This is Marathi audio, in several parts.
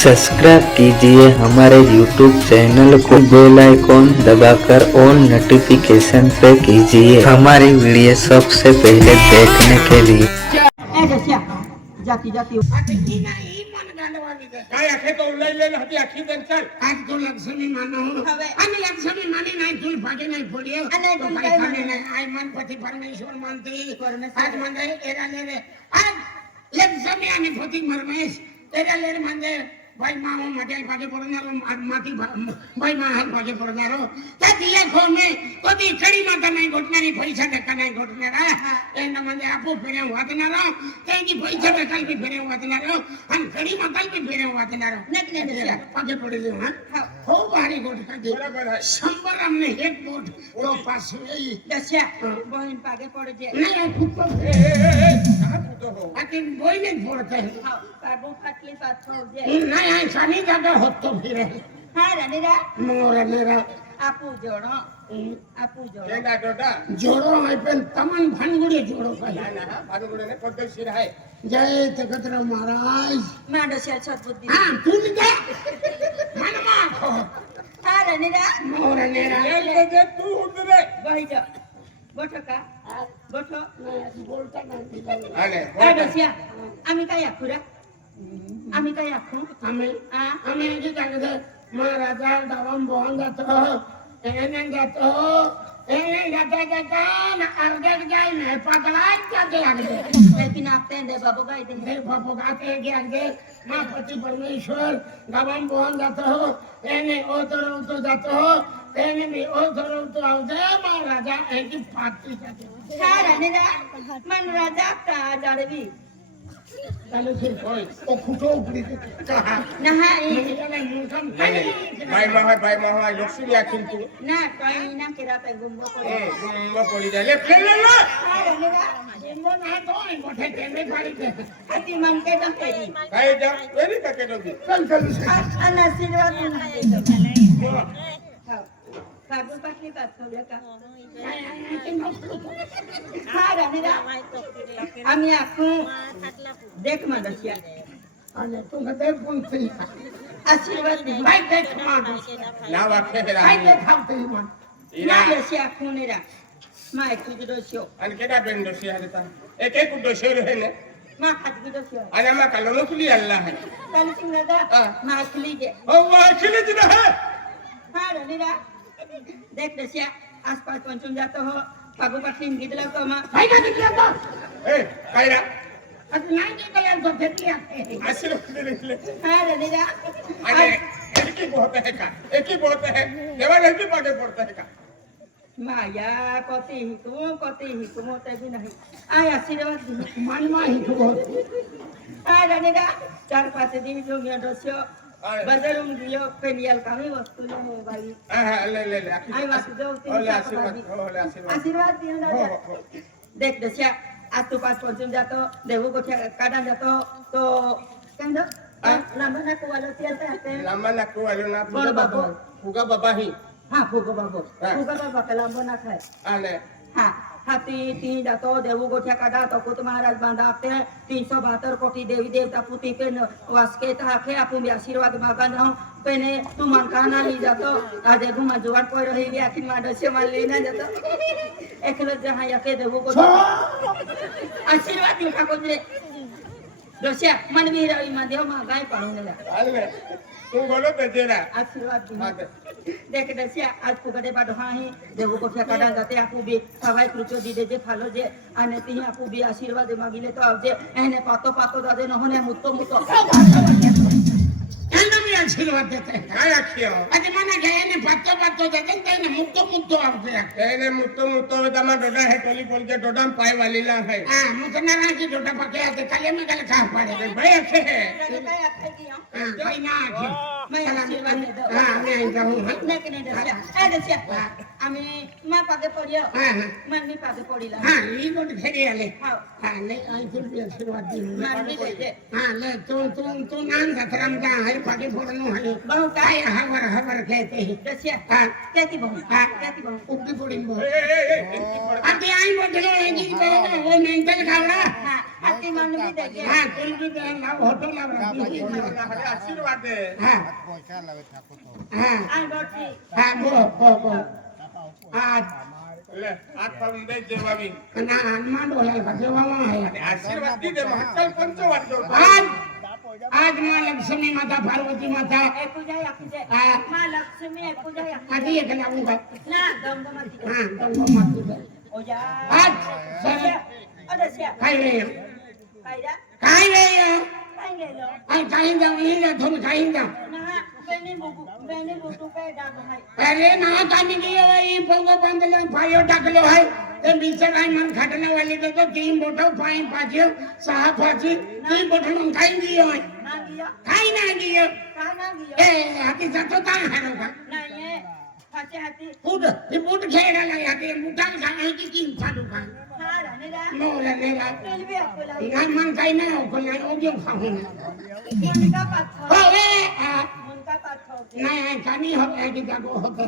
सब्सक्राइब कीजिए हमारे YouTube चैनल को, बेल आइकॉन दबाकर ऑल नोटिफिकेशन पे कीजिए हमारी वीडियो सबसे पहले देखने के लिए। जाती जाती काय आखे तो उलयलेली होती आखी त्यांच्यात आज तो लक्ष्मी मानो आणि लक्ष्मी माने नाही तुल भागे नाही पडियो तो काही खाणे नाही आय मन पती परमेश्वर मानते आज म्हणजे एराले रे आज लक्ष्मी आणि पती परमेश एराले म्हणजे बाई मामा मटेल भागे पडणारो माती बाई माहाल भागे पडणारो त्या दिया खो मे कधी खडी माता नाही घोटणारी पैसा टक्का नाही घोटणारा त्यांना म्हणजे आपो फेऱ्या वाचणारा त्यांची पैसा टक्काल बी फेऱ्या वाचणारो आणि खडी माताल बी फेऱ्या वाचणारो नाही भागे पडले हा हो भारी गोट खाते 100 आमने एक बोट तो पास येई दस्या बहीण पागे पडजे नाही खूप का पुतो हो आती बोईने फोडते बाबू फाटली पात होजे नाही आहे सानी जागा होतो फिरे हा राणीरा मोर मेरा आपू जोडो केला डोडा जोडो आहे पण तमन भानगुडी जोडो पाहिजे ना भानगुडीने पद्धतशीर आहे जय तगतराव महाराज माडस्या सद्बुद्धी हा तू निघा मन माखो हा राणीरा मोर मेरा ये तू उठ रे बहिज बठो का बठो बोलता नाही आले हा दस्या आम्ही काय आखुरा आम्ही काय आखू आम्ही जी जागते महाराजा दावम बोहन जातो एने जाता ना अर्धेक जाय नाही पगलाच जाते लागते लेकिन आपते दे बाबू काय दे हे बाबू गाते गए माँ पति परमेश्वर दावम बोहन जातो एने ओतरो जातो एने भी ओतरो तो आवदे महाराजा एकी फाटी जाते हा राणीरा मन राजा का जाडवी चालू से ओ खुटो उपरी कहा नाही बाई महाय लक्ष्मी आखीन तू ना काही ना केरा पे गुंबो पडे मग पडी जाले फेलला हा राणीरा वो ना तो मोठे टेंडे फाड़ी दे अति मन के दम पेरी काय जा वेरी का केलो ती चल अन आशीर्वाद देतो बाबू पाटली पाच होया का हा राणीरा आम्ही आखू देख माडस्या आणि तू कदे कोणती आशीर्वाद दे बाई देख मान नाव आखे हे बाई राणी देख खावते मान माडस्या आखू नेरा माय तुझ दोषो आणि केडा बेन दोषी आहे ता एक एक दोषी रे ने मा खाती दोषो आणि मा कालो कुली अल्लाह है काल सिंगदा मा खली जे हो वाखिले ती है हा राणीरा देख दस्या आसपास पंचून जातो हो बाबू पाटली गिदला तो मा बाई का दिखला तो ए काय रा आज नाही निकला तो भेटली आहे आशीर्वाद दिले हा राणीरा आणि एक ही बहुत है का एक ही बहुत है देवा लड़की पाके पड़ता है का माया कते ही तू मोते भी नहीं आय आशीर्वाद दे मन मा ही तो हा राणीरा 4-5 दिन जो मी दोषो बजारून दियो पेनियल कामी वस्तू ने बाई हां ले आई वाटू जाऊ ते आशीर्वाद दियो ना देख दस्या आज तू पाच पंचून जातो देवू गोठ्या काढा जातो तो कंदो लांबना कोवालो तेलते आते लांबा नाकू आलो ना बड़ बाबू फुगा बाबा ही हां फुगो बाबा का लांबना खाय आले हां हाती ती जातो देवू गोठ्या काढा तो कुत महाराज बांधा आपते 372 कोटी देवी देवता पुती पे वासके ताखे आपू भी आशीर्वाद मागा जाऊं पेने तू मन काना ली जातो आज घुमा जुगाड़ कोई रही भी आखिर मा डसे मान लेना जातो एकलो जहां यके देवू को आशीर्वाद दिखा को जे डोसिया मन भी रही मा देव मा गाय पाडून ला आले तू बोलो तेरा आशीर्वाद दी देख दस्या आज फुगडे पाडो हाही देवू कोठ्या काढा जाते आपू बी सवाई कृत्य दिदे जे फालो जे आणि ती आपू बी आशीर्वाद मागिले तो आवजे एने पातो दादे नहोने मुत्तो एना मी आशीर्वाद देते काय आखियो आज मना गयाने पातो देते तेने मुक्तो आवते तेने मुत्तो दमा डोडा है टोली बोल के डोडा पाय वालीला है हां मुतना ना की जोटा पके आते काले में गल खा पाड़े भाई आखे है काय आखे दिया हां भाई ना आखे मैं आशीर्वाद दे दो हां मैं आई जाऊं नहीं दस्या ए दस्या आम्ही मा पागे पडियो हां मन मी पागे पडिला हां ई गोट घेरी आले हां हां ले आई फिर भी आशीर्वाद दी मन मी दे दे हां ले तू नान धरम का है पागे फोड़नो है बहु काय काय हवर कहते हैं दस्या हां कैती बहु उक्की पड़ी बो अते आई बोले है जी वो मेंटल खावड़ा हाथी मन भी देखे हाँ तुम भी दे लाभ होटल लाभ अरे आशीर्वाद दे हाँ हाँ आई बोटी हाँ वो आज ले हात पाडून दे देवावी ना हनुमान बोलाय का देवावा आहे आणि आशीर्वाद दे दे महाकाल पंचवाद देव आज माँ लक्ष्मी माता पार्वती माता एक पूजा या पूजा हाँ। माँ लक्ष्मी एक पूजा या आधी एक लावूंगा ना गंगमती हाँ तो माती ओजा आज सर अदस्या काय रे कायदा काय रे काय गेलो आई काही जाऊ ये थोडं काही जाऊ ना बेने बुटू पे डाग है अरे ना कानी दिए वही पोगो बांधलो पायो टाकलो है ते बिचार आई मन खाटने वाली तो तीन बोटो पाई पाछियो सहा पाछी तीन बोटो मन काही दियो है ना गिया काही ना दियो का ना गिया ए हाती जातो ता हारो का नहीं है हाथी हाथी बूट खेळायला याते मुठाल खाय की तीन चालू का हाँ रहने दा मोला नेरा तेल भी आपको ला ना मन काही ना हो कोण ओ घेऊ खाऊ मन का पत्थर हो रे मन का पत्थर नाही कानी हो की जागो होते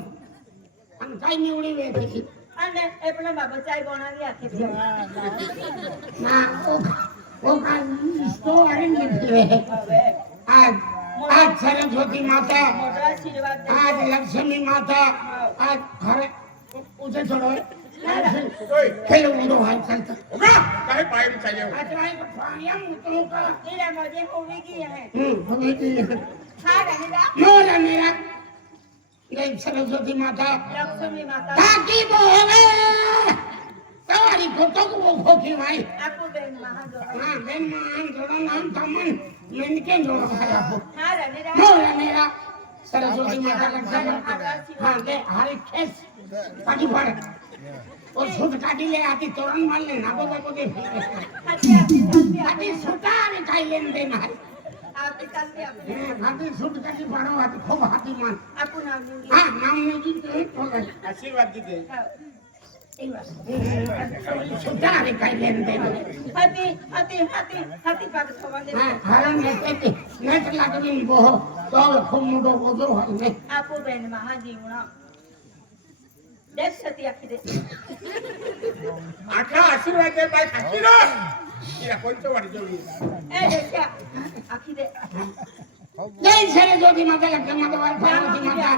आणि काही निवडी वेळी अने अपना बाबा चाय बना दिया थे ना ओ का तो अरेंज किए अबे आज सरस्वती माता मोटा आशीर्वाद दे आज लक्ष्मी माता आज घर उसे छोड़ो खेलो मुझे हाल चलता उगा काही पायरी चाहिए आज भाई पाया मुझे का तेरा मुझे होगी की है हमें की हाँ रहने दा मोला मेरा जय सरस्वती माता लक्ष्मी माता ताकि बोले तारी को तो वो खोकी भाई आपको बेन महाजोड़ा हाँ बेन मान जोड़ा नाम तमन मैंने के जोड़ा है आपको हाँ रहने दा मोला मेरा सरस्वती माता लक्ष्मी हाँ दे हरे खेस पाटी पड़ और छूट काटी ले आती तोरण मार ले ना बाबा को दे हाथी हाथी आती छूटा रे काई लेन देना है आपके चलते आपके हाथी छूट काटी पड़ो आती खूब हाथी मान आपको नाम दूंगी हाँ नाम नहीं जी तो बोला आशीर्वाद दे छूटा रे काई लेन देना हाथी हाथी हाथी हाथी पाक थवा दे हाँ हरण लेते नेट लागली वो तो खूब मोटो बोझो है आपको बेन महाजीवना देख सती आखी दे आखा आशीर्वाद दे बाई खाची ना या पंचवाद जेवली ए देखा आखी दे जय सरस्वती माता लक्ष्मी माता पार्वती माता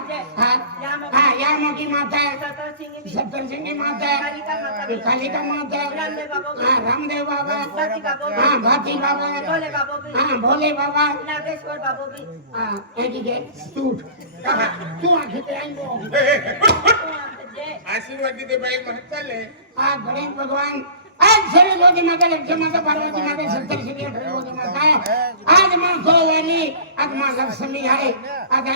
हाँ यामो की माता सतर सिंह भी सत्तर सिंह माता कालिका माता हाँ रामदेव बाबा हाँ भाती बाबा भोले बाबू भी हाँ भोले बाबा नागेश्वर बाबू भी हाँ एक ही टूट तू आंखें पे आई वो जय आशीर्वाद दे बाई म्हणत चालले हाँ गणेश भगवान आज सरस्वती माता लक्ष्मी माता पार्वती माता सत्तर सिंह माता आज माँ गोवाली आज माँ लक्ष्मी है आज